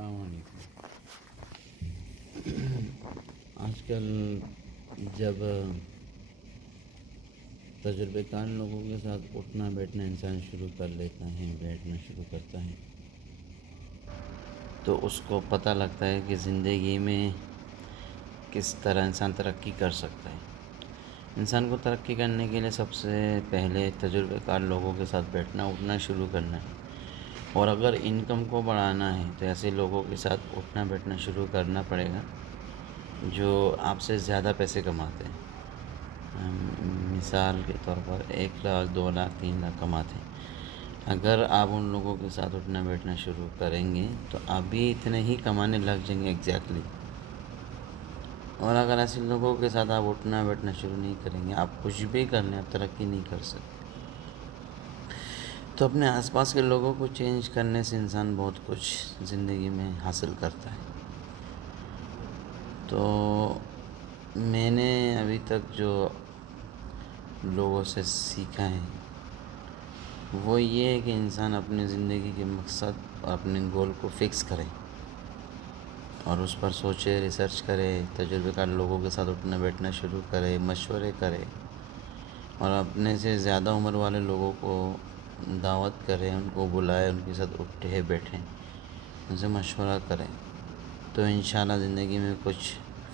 السلام علیکم۔ آج کل جب تجربے کار لوگوں کے ساتھ اٹھنا بیٹھنا انسان شروع کر لیتا ہے، بیٹھنا شروع کرتا ہے، تو اس کو پتہ لگتا ہے کہ زندگی میں کس طرح انسان ترقی کر سکتا ہے۔ انسان کو ترقی کرنے کے لیے سب سے پہلے تجربے کار لوگوں کے ساتھ بیٹھنا اٹھنا شروع کرنا ہے، اور اگر انکم کو بڑھانا ہے تو ایسے لوگوں کے ساتھ اٹھنا بیٹھنا شروع کرنا پڑے گا جو آپ سے زیادہ پیسے کماتے ہیں۔ مثال کے طور پر 1 لاکھ 2 لاکھ 3 لاکھ کماتے ہیں، اگر آپ ان لوگوں کے ساتھ اٹھنا بیٹھنا شروع کریں گے تو آپ بھی اتنے ہی کمانے لگ جائیں گے ایگزیکٹلی۔ اور اگر ایسے لوگوں کے ساتھ آپ اٹھنا بیٹھنا شروع نہیں کریں گے، آپ کچھ بھی کر لیں آپ ترقی نہیں کر سکتے۔ تو اپنے آس پاس کے لوگوں کو چینج کرنے سے انسان بہت کچھ زندگی میں حاصل کرتا ہے۔ تو میں نے ابھی تک جو لوگوں سے سیکھا ہے وہ یہ ہے کہ انسان اپنی زندگی کے مقصد اور اپنے گول کو فکس کرے اور اس پر سوچے، ریسرچ کرے، تجربے کار لوگوں کے ساتھ اٹھنا بیٹھنا شروع کرے، مشورے کرے، اور اپنے سے زیادہ عمر والے لوگوں کو دعوت کرے، ان کو بلائے، ان کے ساتھ اٹھے بیٹھیں، ان سے مشورہ کریں، تو انشاءاللہ زندگی میں کچھ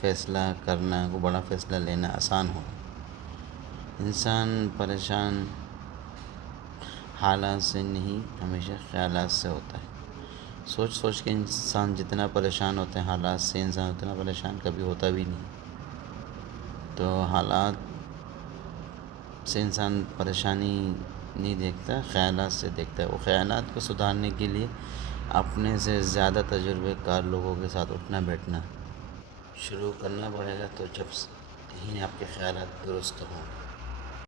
فیصلہ کرنا، کوئی بڑا فیصلہ لینا آسان ہو۔ انسان پریشان حالات سے نہیں، ہمیشہ خیالات سے ہوتا ہے۔ سوچ سوچ کے انسان جتنا پریشان ہوتا ہے حالات سے، انسان اتنا پریشان کبھی ہوتا بھی نہیں۔ تو حالات سے انسان پریشانی نہیں دیکھتا، خیالات سے دیکھتا ہے۔ وہ خیالات کو سدھارنے کے لیے اپنے سے زیادہ تجربے کار لوگوں کے ساتھ اٹھنا بیٹھنا شروع کرنا پڑے گا، تو جب ہی آپ کے خیالات درست ہوں۔